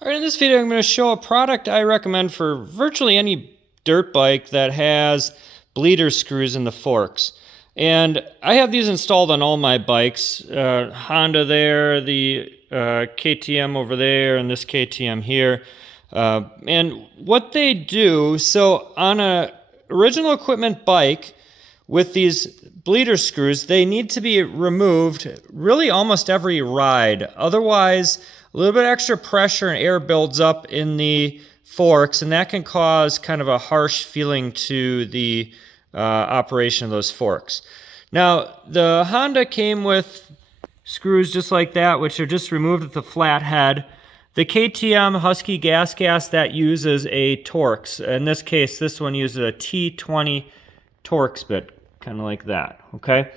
All right, in this video, I'm going to show a product I recommend for virtually any dirt bike that has bleeder screws in the forks. And I have these installed on all my bikes. Honda there, the KTM over there, and this KTM here. And what they do, so on a original equipment bike with these bleeder screws, they need to be removed really almost every ride. Otherwise, a little bit extra pressure and air builds up in the forks, and that can cause kind of a harsh feeling to the operation of those forks. Now, the Honda came with screws just like that, which are just removed with the flat head. The KTM Husky Gas that uses a Torx. In this case, this one uses a T20 Torx bit, kind of like that, okay?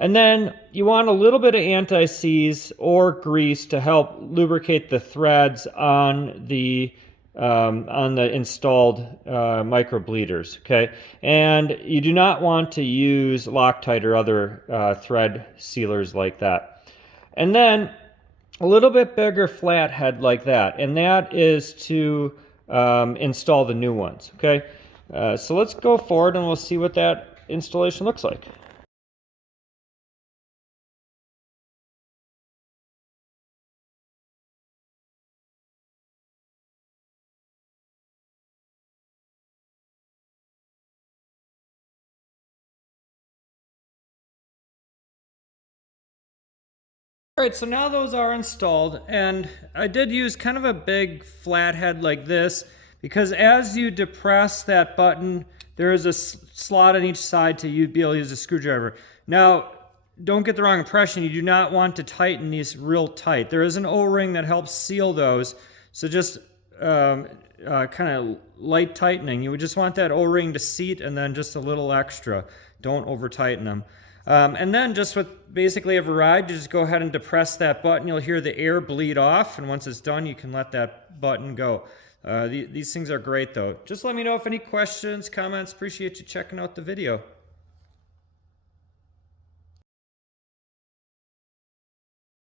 And then you want a little bit of anti-seize or grease to help lubricate the threads on the installed micro bleeders, okay? And you do not want to use Loctite or other thread sealers like that. And then a little bit bigger flat head like that, and that is to install the new ones, okay? So let's go forward and we'll see what that installation looks like. All right, so now those are installed, and I did use kind of a big flat head like this because as you depress that button, there is a slot on each side to you'd be able to use a screwdriver. Now, don't get the wrong impression, you do not want to tighten these real tight. There is an O-ring that helps seal those, so just kind of light tightening. You would just want that O-ring to seat and then just a little extra. Don't over tighten them. And then just with basically every ride, you just go ahead and depress that button. You'll hear the air bleed off, and once it's done, you can let that button go. These things are great though. Just let me know if any questions, comments. Appreciate you checking out the video.